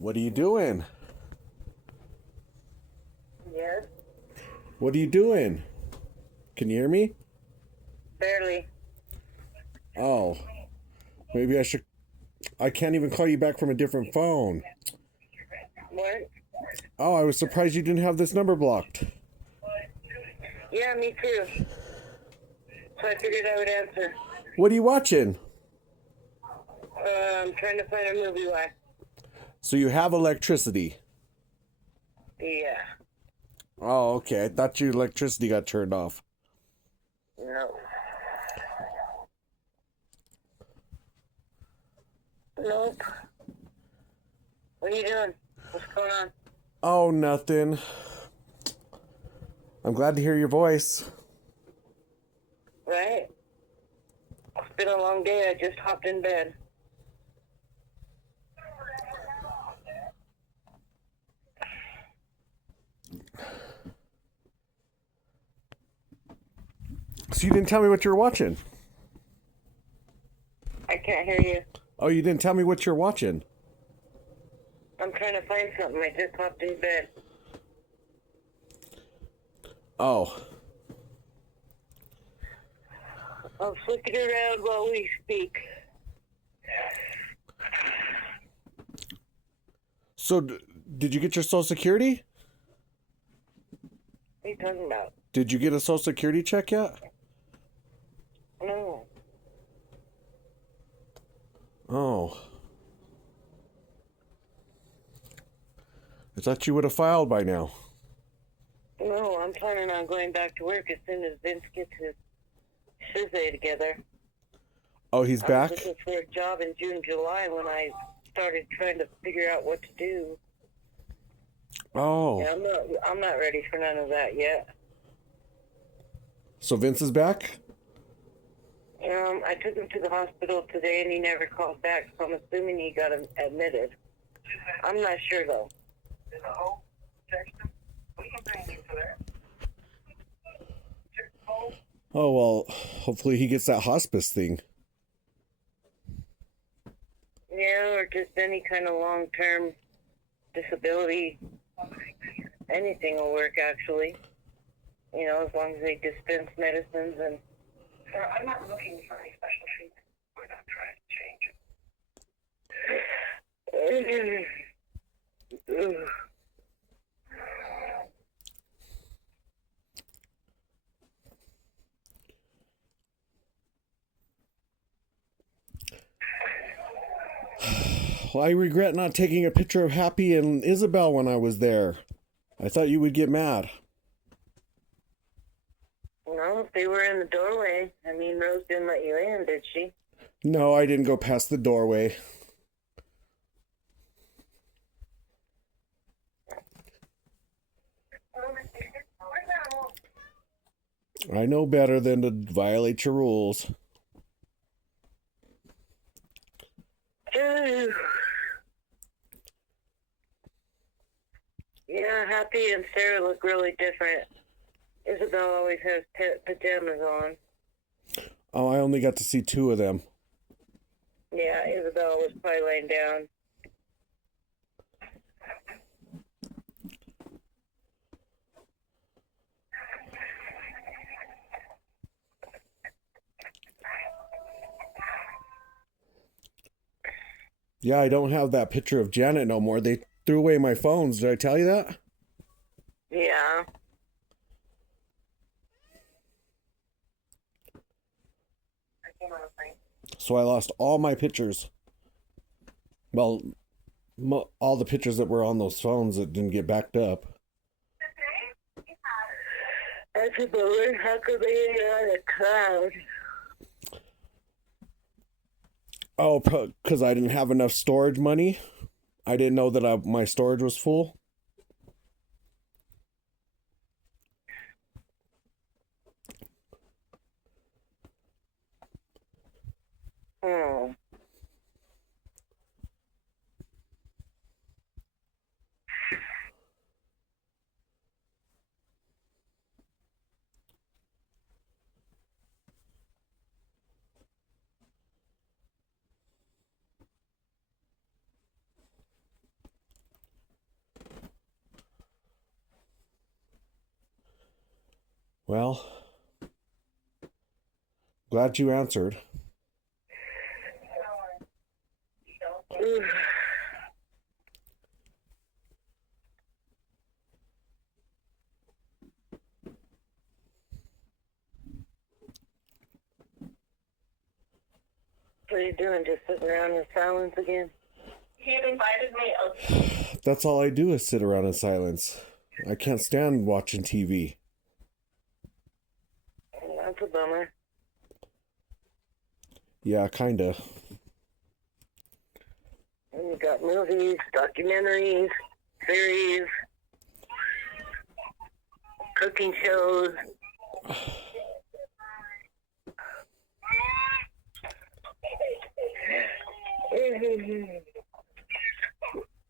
What are you doing? Yes, What are you doing? Can you hear me? barely. Oh, maybe I should. I can't even call you back from a different phone. What? Oh, I was surprised you didn't have this number blocked. Yeah, me too. So I figured I would answer. What are you watching? I'm trying to find a movie. Why? So you have electricity. Yeah. Oh, okay. I thought your electricity got turned off. No. Nope. What are you doing? What's going on? Oh, nothing. I'm glad to hear your voice. Right? It's been a long day. I just hopped in bed. So you didn't tell me what you were watching. I can't hear you. Oh, you didn't tell me what you're watching. I'm trying to find something. I just hopped in bed. Oh. I'll flick it around while we speak. So did you get your Social Security? What are you talking about? Did you get a Social Security check yet? No. Oh. I thought you would have filed by now. No, I'm planning on going back to work as soon as Vince gets his Shizay together. Oh, he's I back? was looking for a job in June, July when I started trying to figure out what to do. Oh. Yeah, I'm not ready for none of that yet. So Vince is back? I took him to the hospital today and he never called back, so I'm assuming he got admitted. I'm not sure though. Oh, well, hopefully he gets that hospice thing. Yeah, or just any kind of long-term disability. Anything will work, actually. You know, as long as they dispense medicines and... Sir, I'm not looking for any special treatment. We're not trying to change it. Well, I regret not taking a picture of Happy and Isabel when I was there. I thought you would get mad. Well, if they were in the doorway, I mean, Rose didn't let you in, did she? No, I didn't go past the doorway. I know better than to violate your rules. Yeah, Happy and Sarah look really different. Isabel always has pajamas on. Oh, I only got to see two of them. Yeah, Isabel was probably laying down. Yeah, I don't have that picture of Janet no more. They threw away my phones. Did I tell you that? Yeah. So I lost all my pictures. Well, all the pictures that were on those phones that didn't get backed up. That's a bummer. How could they get on a cloud? Oh, because I didn't have enough storage money. I didn't know that my storage was full. Hmm. Well, glad you answered. What are you doing? Just sitting around in silence again? He invited me. That's all I do is sit around in silence. I can't stand watching TV. That's a bummer. Yeah, kinda. And you got movies, documentaries, series, cooking shows.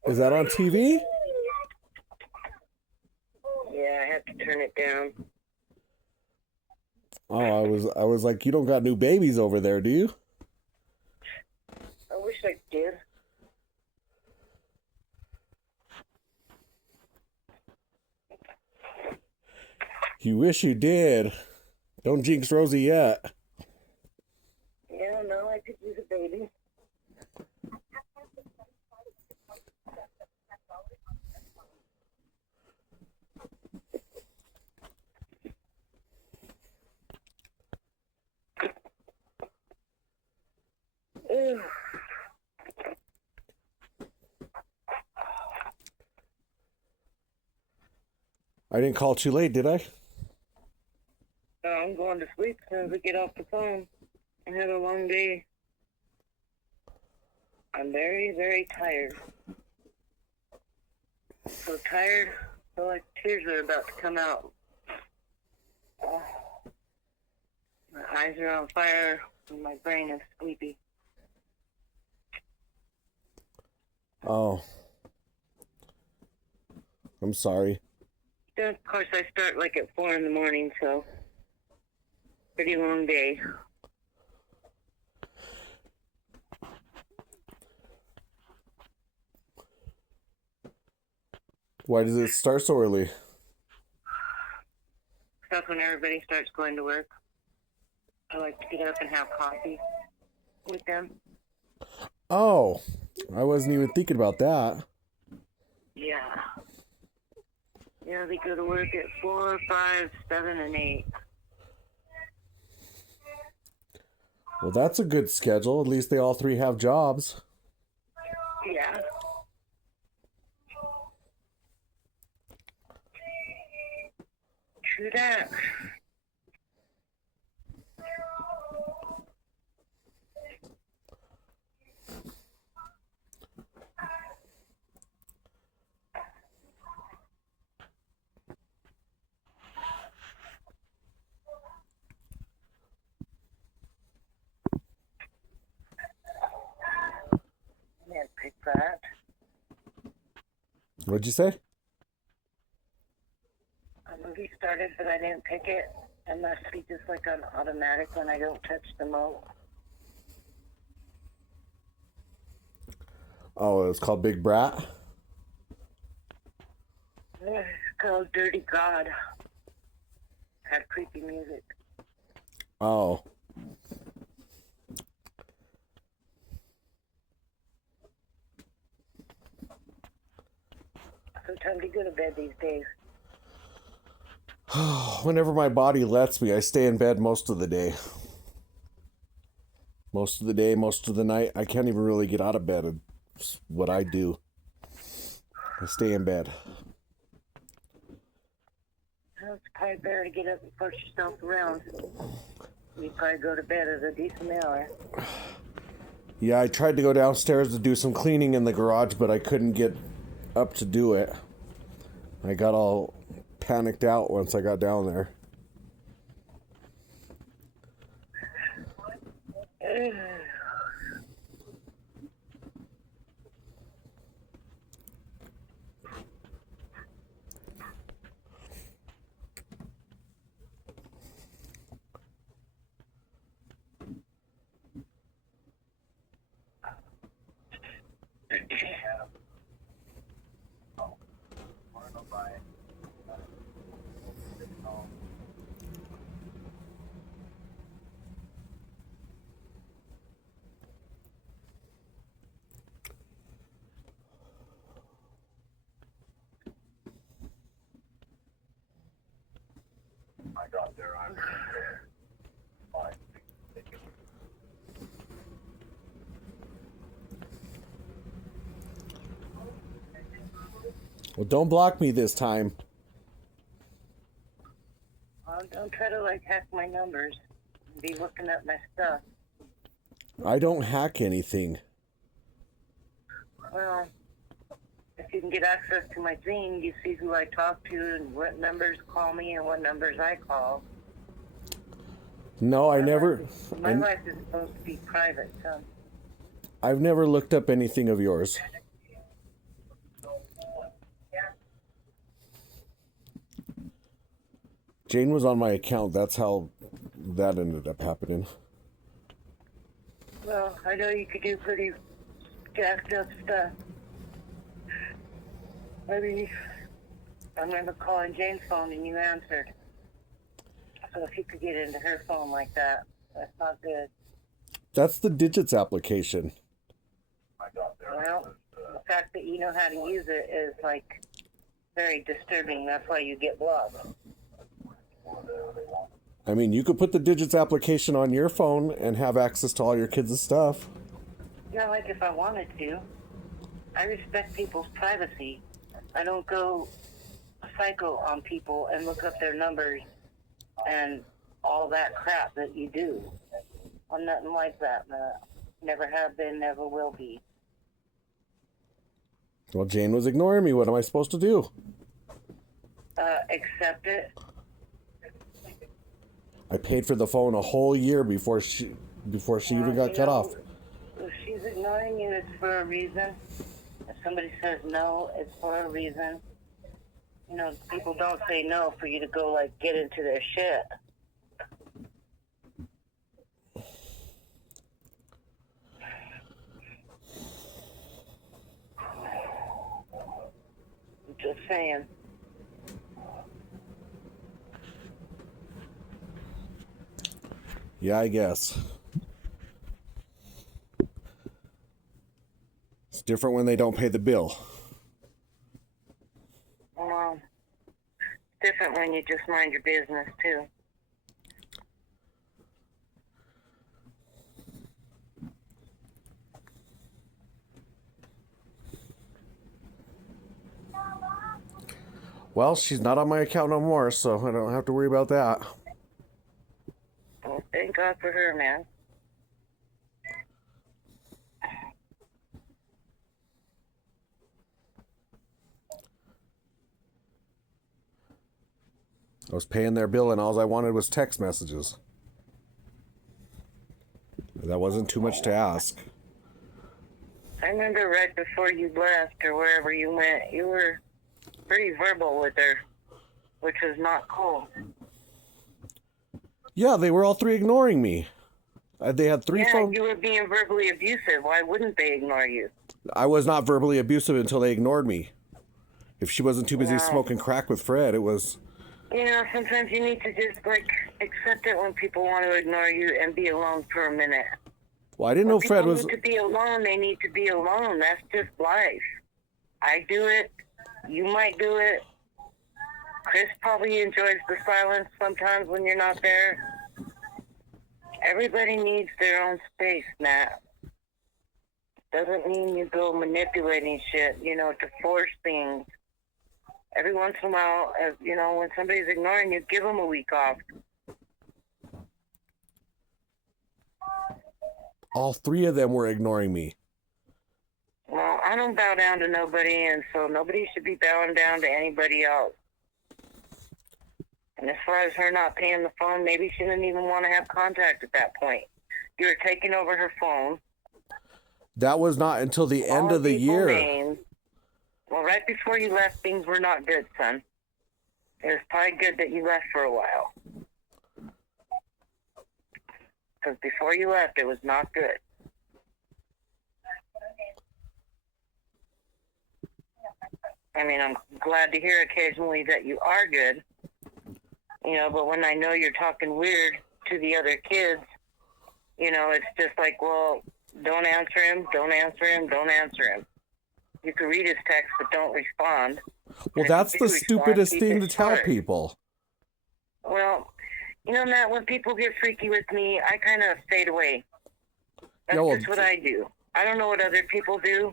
Is that on TV? Yeah, I have to turn it down. Oh, I was like, you don't got new babies over there, do you? I wish I did. You wish you did. Don't jinx Rosie yet. Yeah, no, I could use a baby. Ew. I didn't call too late, did I? No, I'm going to sleep as soon as we get off the phone. I had a long day. I'm very, very tired. So tired, I feel like tears are about to come out. Oh, my eyes are on fire, and my brain is sleepy. Oh. I'm sorry. Then, of course, I start like at 4 in the morning, so pretty long day. Why does it start so early? That's when everybody starts going to work. I like to get up and have coffee with them. Oh, I wasn't even thinking about that. Yeah. Yeah, they go to work at 4, 5, 7, and 8. Well, that's a good schedule. At least they all three have jobs. Yeah. True that. Can't pick that. What'd you say? A movie started, but I didn't pick it. It must be just like on automatic when I don't touch the remote. Oh, it's called Big Brat. It's called Dirty God. Had creepy music. Oh. What time do you go to bed these days? Whenever my body lets me, I stay in bed most of the day. Most of the day, most of the night. I can't even really get out of bed. It's what I do. I stay in bed. Well, it's probably better to get up and push yourself around. You probably go to bed at a decent hour. Yeah, I tried to go downstairs to do some cleaning in the garage, but I couldn't get up to do it. I got all panicked out once I got down there. Well, don't block me this time. Don't try to like hack my numbers and be looking at my stuff. I don't hack anything. Well, if you can get access to my thing, you see who I talk to and what numbers call me and what numbers I call. No, I never. My life is supposed to be private, so. I've never looked up anything of yours. Jane was on my account. That's how that ended up happening. Well, I know you could do pretty jacked up stuff. I mean, I remember calling Jane's phone and you answered. So if you could get into her phone like that, that's not good. That's the Digits application. Well, the fact that you know how to use it is like very disturbing. That's why you get blocked. I mean, you could put the Digits application on your phone and have access to all your kids' stuff. Yeah, like if I wanted to. I respect people's privacy. I don't go psycho on people and look up their numbers and all that crap that you do. I'm nothing like that, man. Never have been, never will be. Well, Jane was ignoring me. What am I supposed to do? Accept it. I paid for the phone a whole year before she even got cut off. If she's ignoring you, it's for a reason. If somebody says no, it's for a reason. You know, people don't say no for you to go, like, get into their shit. I'm just saying. Yeah, I guess. It's different when they don't pay the bill. Well, it's different when you just mind your business, too. Well, she's not on my account no more, so I don't have to worry about that. Well, thank God for her, man. I was paying their bill and all I wanted was text messages. That wasn't too much to ask. I remember right before you left or wherever you went, you were pretty verbal with her, which was not cool. Yeah, they were all three ignoring me. They had three phones. You were being verbally abusive. Why wouldn't they ignore you? I was not verbally abusive until they ignored me. If she wasn't too busy smoking crack with Fred, it was... You know, sometimes you need to just, like, accept it when people want to ignore you and be alone for a minute. Well, I didn't know Fred was... When people need to be alone, they need to be alone. That's just life. I do it. You might do it. Chris probably enjoys the silence sometimes when you're not there. Everybody needs their own space, Matt. Doesn't mean you go manipulating shit, you know, to force things. Every once in a while, you know, when somebody's ignoring you, give them a week off. All three of them were ignoring me. Well, I don't bow down to nobody, and so nobody should be bowing down to anybody else. And as far as her not paying the phone, maybe she didn't even want to have contact at that point. You were taking over her phone. That was not until the end of the year. Names. Well, right before you left, things were not good, son. It was probably good that you left for a while. Because before you left, it was not good. I mean, I'm glad to hear occasionally that you are good. You know, but when I know you're talking weird to the other kids, you know, it's just like, well, don't answer him, don't answer him, don't answer him. You can read his text, but don't respond. Well, that's the stupidest thing to tell people. Well, You know, Matt, when people get freaky with me, I kind of fade away. That's Yeah, well, just what I do. I don't know what other people do.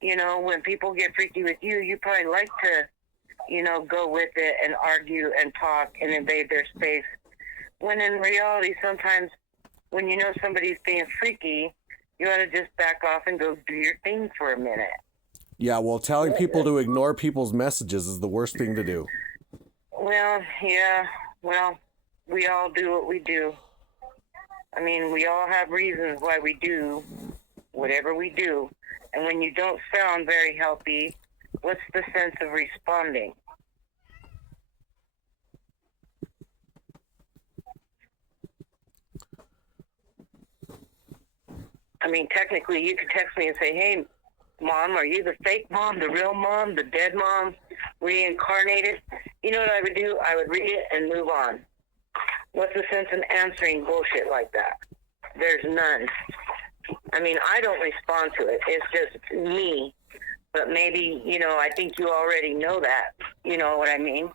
You know, when people get freaky with you, you probably like to, you know, go with it and argue and talk and invade their space. When in reality, sometimes when you know somebody's being freaky, you ought to just back off and go do your thing for a minute. Yeah, well, telling people to ignore people's messages is the worst thing to do. Well, yeah. Well, we all do what we do. I mean, we all have reasons why we do whatever we do. And when you don't sound very healthy, what's the sense of responding? I mean, technically, you could text me and say, hey, Mom, are you the fake mom, the real mom, the dead mom, reincarnated? You know what I would do? I would read it and move on. What's the sense in answering bullshit like that? There's none. I mean, I don't respond to it. It's just me. But maybe, you know, I think you already know that. You know what I mean?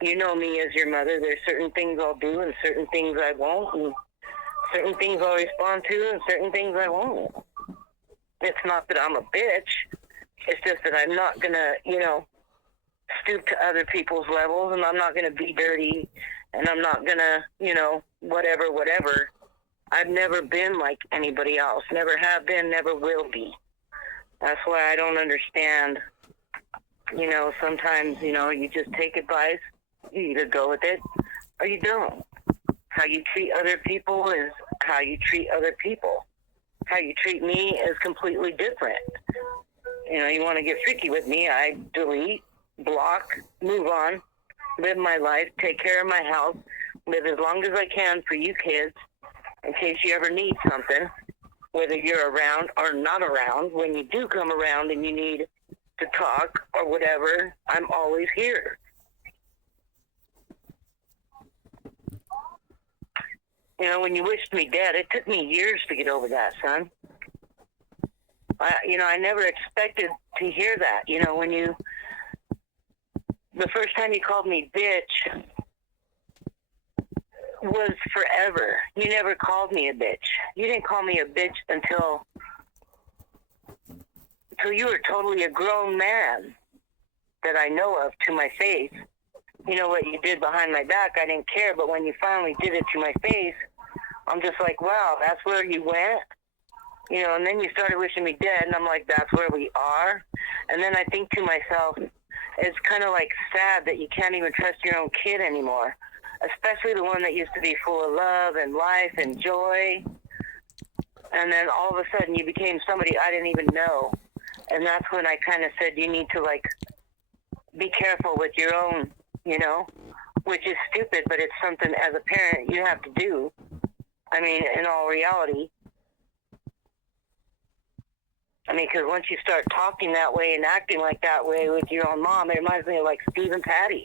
You know me as your mother. There's certain things I'll do and certain things I won't. And certain things I'll respond to and certain things I won't. It's not that I'm a bitch. It's just that I'm not going to, you know, stoop to other people's levels, and I'm not going to be dirty, and I'm not going to, you know, whatever. I've never been like anybody else. Never have been, never will be. That's why I don't understand, you know, sometimes, you know, you just take advice. You either go with it or you don't. How you treat other people is how you treat other people. How you treat me is completely different. You know, you want to get freaky with me, I delete, block, move on, live my life, take care of my health, live as long as I can for you kids in case you ever need something, whether you're around or not around. When you do come around and you need to talk or whatever, I'm always here. You know, when you wished me dead, it took me years to get over that, son. I never expected to hear that. You know, the first time you called me bitch was forever. You never called me a bitch. You didn't call me a bitch until you were totally a grown man that I know of to my face. You know what you did behind my back, I didn't care, but when you finally did it to my face, I'm just like, wow, that's where you went? You know, and then you started wishing me dead, and I'm like, that's where we are? And then I think to myself, it's kind of like sad that you can't even trust your own kid anymore, especially the one that used to be full of love and life and joy. And then all of a sudden you became somebody I didn't even know. And that's when I kind of said, you need to, like, be careful with your own, you know, which is stupid, but it's something as a parent you have to do. I mean, in all reality. I mean, because once you start talking that way and acting like that way with your own mom, it reminds me of, like, Steve and Patty,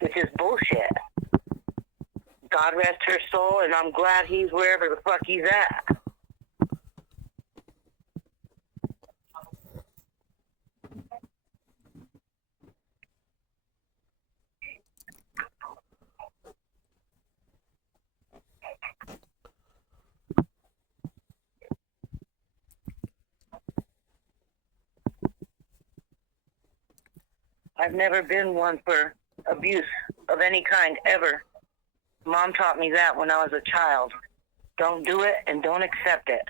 which is bullshit. God rest her soul, and I'm glad he's wherever the fuck he's at. I've never been one for abuse of any kind, ever. Mom taught me that when I was a child. Don't do it and don't accept it.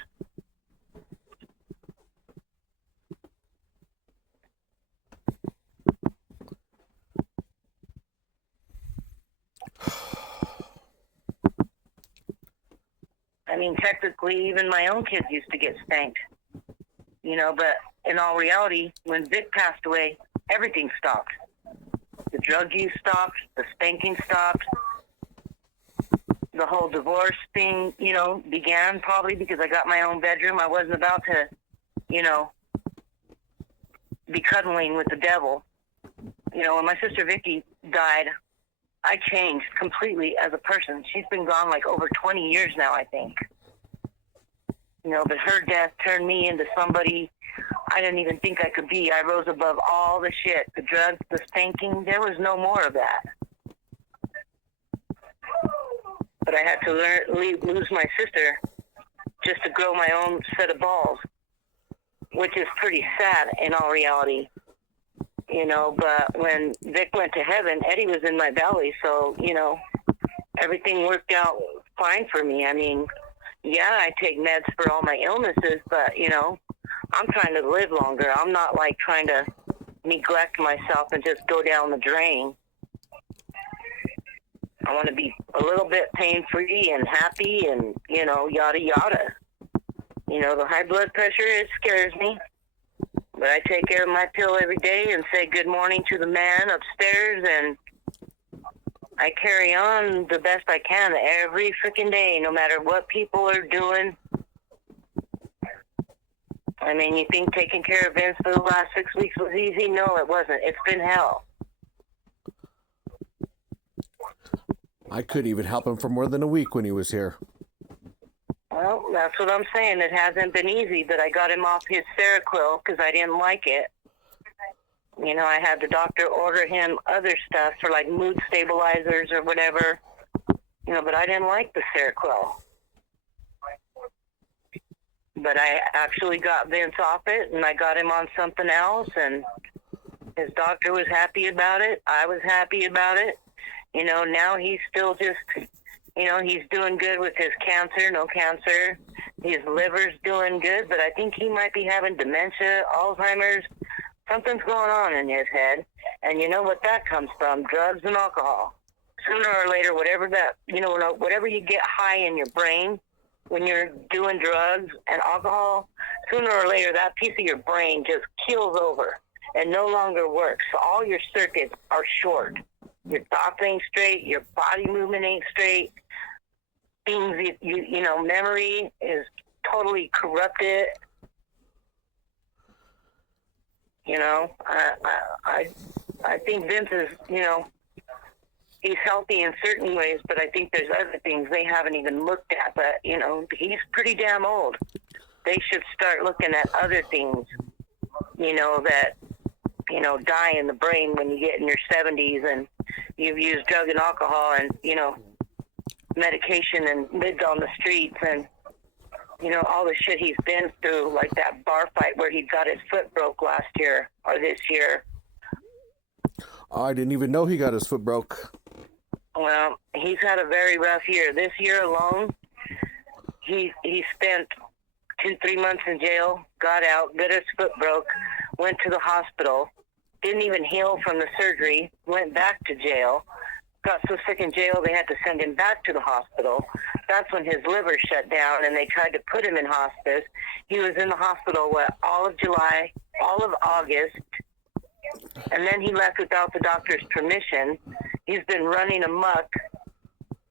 I mean, technically, even my own kids used to get spanked. You know, but in all reality, when Vic passed away, everything stopped. The drug use stopped. The spanking stopped. The whole divorce thing, you know, began probably because I got my own bedroom. I wasn't about to, you know, be cuddling with the devil. You know, when my sister Vicky died, I changed completely as a person. She's been gone like over 20 years now, I think. You know, but her death turned me into somebody I didn't even think I could be. I rose above all the shit, the drugs, the spanking. There was no more of that. but I had to lose my sister just to grow my own set of balls, which is pretty sad in all reality. You know, but when Vic went to heaven, Eddie was in my belly, so, you know, everything worked out fine for me. I mean, yeah, I take meds for all my illnesses, but, you know, I'm trying to live longer. I'm not, like, trying to neglect myself and just go down the drain. I want to be a little bit pain-free and happy and, you know, yada, yada. You know, the high blood pressure, it scares me. But I take care of my pill every day and say good morning to the man upstairs, and I carry on the best I can every freaking day, no matter what people are doing. I mean, you think taking care of Vince for the last 6 weeks was easy? No, it wasn't. It's been hell. I couldn't even help him for more than a week when he was here. Well, that's what I'm saying. It hasn't been easy, but I got him off his Seroquel because I didn't like it. You know, I had the doctor order him other stuff for, like, mood stabilizers or whatever. You know, but I didn't like the Seroquel. But I actually got Vince off it, and I got him on something else, and his doctor was happy about it. I was happy about it. You know, now he's still just, you know, he's doing good with his cancer, no cancer. His liver's doing good, but I think he might be having dementia, Alzheimer's. Something's going on in his head. And you know what that comes from? Drugs and alcohol. Sooner or later, whatever that, you know, whatever you get high in your brain when you're doing drugs and alcohol, sooner or later that piece of your brain just keels over and no longer works. So all your circuits are short. Your thoughts ain't straight. Your body movement ain't straight. Things, you know, memory is totally corrupted. You know, I think Vince is, you know, he's healthy in certain ways, but I think there's other things they haven't even looked at. But, you know, he's pretty damn old. They should start looking at other things, you know, that, you know, die in the brain when you get in your 70s and you've used drug and alcohol and, you know, medication and lived on the streets and, you know, all the shit he's been through, like that bar fight where he got his foot broke last year or this year. I didn't even know he got his foot broke. Well, he's had a very rough year. This year alone, he spent 2-3 months in jail, got out, got his foot broke, went to the hospital, didn't even heal from the surgery, went back to jail, got so sick in jail they had to send him back to the hospital. That's when his liver shut down and they tried to put him in hospice. He was in the hospital, all of July, all of August, and then he left without the doctor's permission. He's been running amok,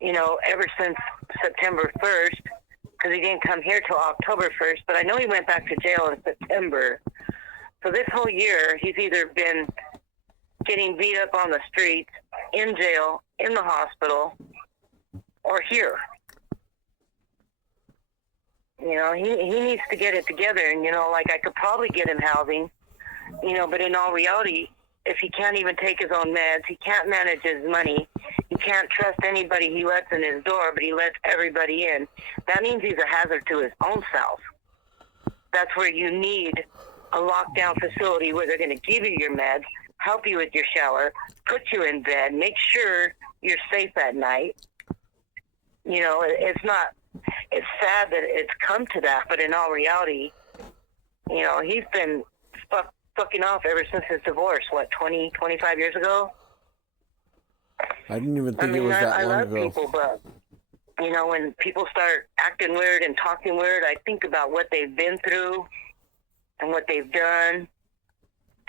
you know, ever since September 1st, because he didn't come here till October 1st, but I know he went back to jail in September. So this whole year, he's either been getting beat up on the streets, in jail, in the hospital, or here. You know, he needs to get it together. And, you know, like I could probably get him housing, you know, but in all reality, if he can't even take his own meds, he can't manage his money, he can't trust anybody he lets in his door, but he lets everybody in, that means he's a hazard to his own self. That's where you need a lockdown facility where they're going to give you your meds, help you with your shower, put you in bed, make sure you're safe at night. You know, it's sad that it's come to that, but in all reality, you know, he's been fucking off ever since his divorce, 25 years ago? I didn't even think it was that long ago. I love people, but, you know, when people start acting weird and talking weird, I think about what they've been through and what they've done,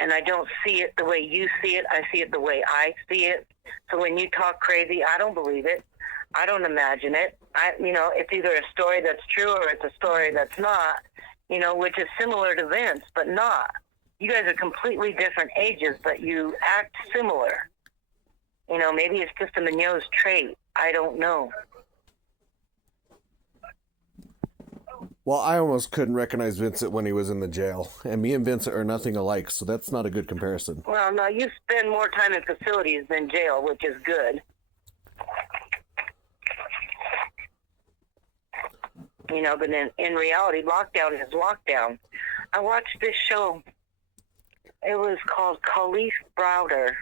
and I don't see it the way you see it. I see it the way I see it. So when you talk crazy, I don't believe it. I don't imagine it. You know, it's either a story that's true or it's a story that's not, you know, which is similar to Vince, but not. You guys are completely different ages, but you act similar. You know, maybe it's just a Munoz trait. I don't know. Well, I almost couldn't recognize Vincent when he was in the jail. And me and Vincent are nothing alike, so that's not a good comparison. Well, no, you spend more time in facilities than jail, which is good. but in reality, lockdown is lockdown. I watched this show. It was called Kalief Browder.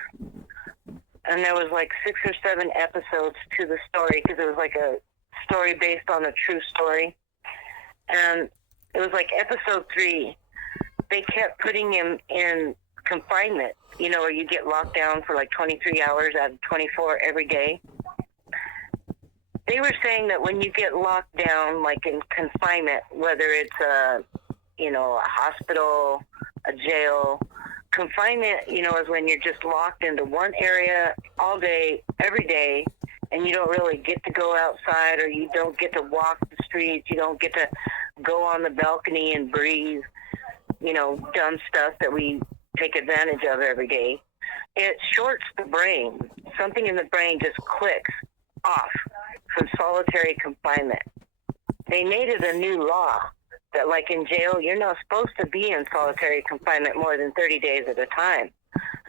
And there was like 6 or 7 episodes to the story because it was like a story based on a true story. And it was like episode 3. They kept putting him in confinement, where you get locked down for like 23 hours out of 24 every day. They were saying that when you get locked down, like in confinement, whether it's a hospital, a jail, confinement, is when you're just locked into one area all day, every day, and you don't really get to go outside, or you don't get to walk the streets, you don't get to go on the balcony and breathe, dumb stuff that we take advantage of every day. It shorts the brain. Something in the brain just clicks off from solitary confinement. They made it a new law that, like in jail, you're not supposed to be in solitary confinement more than 30 days at a time.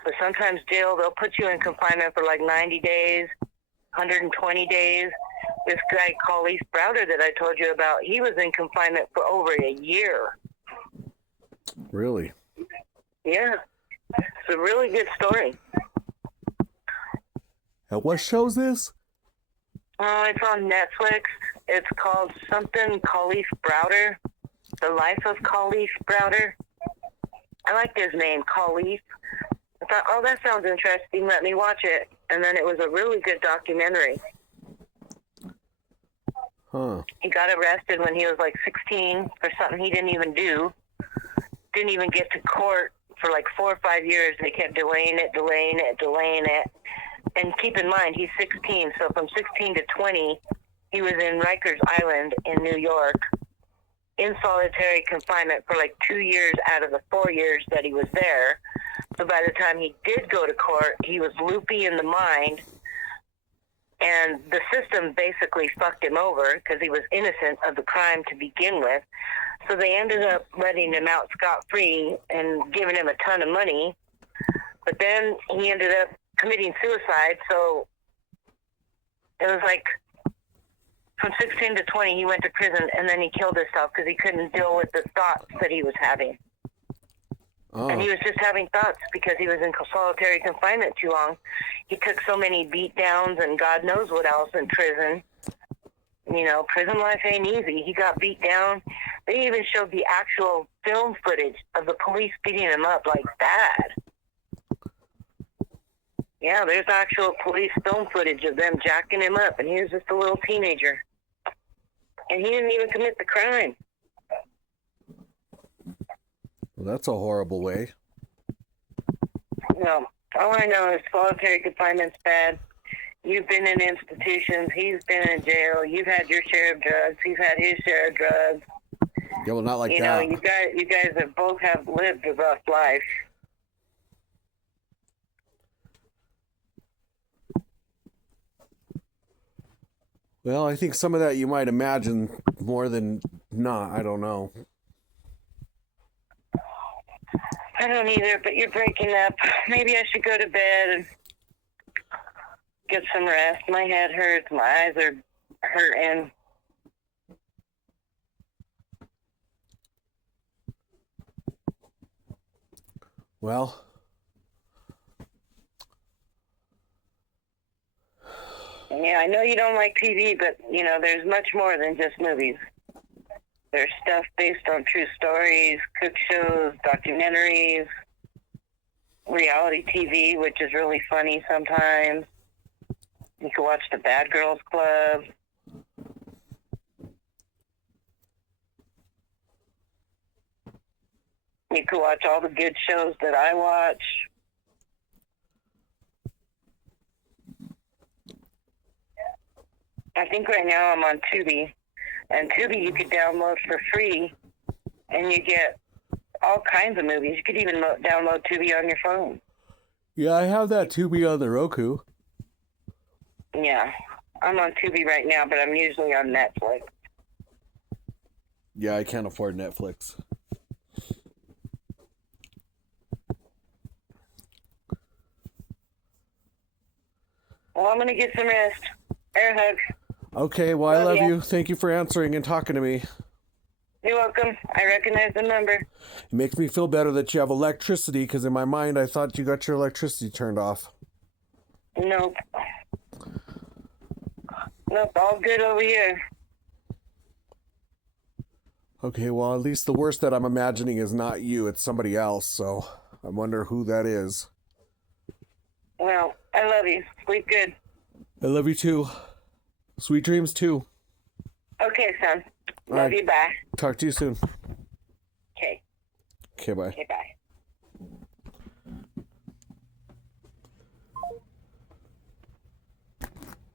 But sometimes jail, they'll put you in confinement for like 90 days, 120 days. This guy, Kalief Browder, that I told you about, he was in confinement for over a year. Really? Yeah. It's a really good story. And what show's this? It's on Netflix. It's called something Kalief Browder. The Life of Kalief Browder. I liked his name, Kalief. I thought, oh, that sounds interesting. Let me watch it. And then it was a really good documentary. Huh. He got arrested when he was like 16 for something he didn't even do. Didn't even get to court for like 4 or 5 years. They kept delaying it. And keep in mind, he's 16. So from 16 to 20, he was in Rikers Island in New York in solitary confinement for like 2 years out of the 4 years that he was there. So by the time he did go to court, he was loopy in the mind. And the system basically fucked him over because he was innocent of the crime to begin with. So they ended up letting him out scot-free and giving him a ton of money. But then he ended up committing suicide. So it was like from 16 to 20, he went to prison, and then he killed himself because he couldn't deal with the thoughts that he was having. Oh. And he was just having thoughts because he was in solitary confinement too long. He took so many beat downs and God knows what else in prison. Prison life ain't easy. He got beat down. They even showed the actual film footage of the police beating him up like bad. Yeah, there's actual police film footage of them jacking him up, and he was just a little teenager. And he didn't even commit the crime. Well, that's a horrible way. No, all I know is solitary confinement's bad. You've been in institutions. He's been in jail. You've had your share of drugs. He's had his share of drugs. Yeah, well, not like that. You guys have both have lived a rough life. Well, I think some of that you might imagine more than not. I don't know. I don't either, but you're breaking up. Maybe I should go to bed and get some rest. My head hurts. My eyes are hurting. Well, yeah, I know you don't like TV, but, there's much more than just movies. There's stuff based on true stories, cook shows, documentaries, reality TV, which is really funny sometimes. You can watch The Bad Girls Club. You can watch all the good shows that I watch. I think right now I'm on Tubi. And Tubi you could download for free, and you get all kinds of movies. You could even download Tubi on your phone. Yeah, I have that Tubi on the Roku. Yeah, I'm on Tubi right now, but I'm usually on Netflix. Yeah, I can't afford Netflix. Well, I'm going to get some rest. Air hug. Okay, well, I Love love ya. you. Thank you for answering and talking to me. You're welcome. I recognize the number. It makes me feel better that you have electricity, because in my mind, I thought you got your electricity turned off. Nope. Nope, all good over here. Okay, well, at least the worst that I'm imagining is not you, it's somebody else, so I wonder who that is. Well, I love you. Sleep good. I love you too. Sweet dreams too. Okay, son. All Love right. you. Bye. Talk to you soon. Okay. Okay, bye. Okay, bye.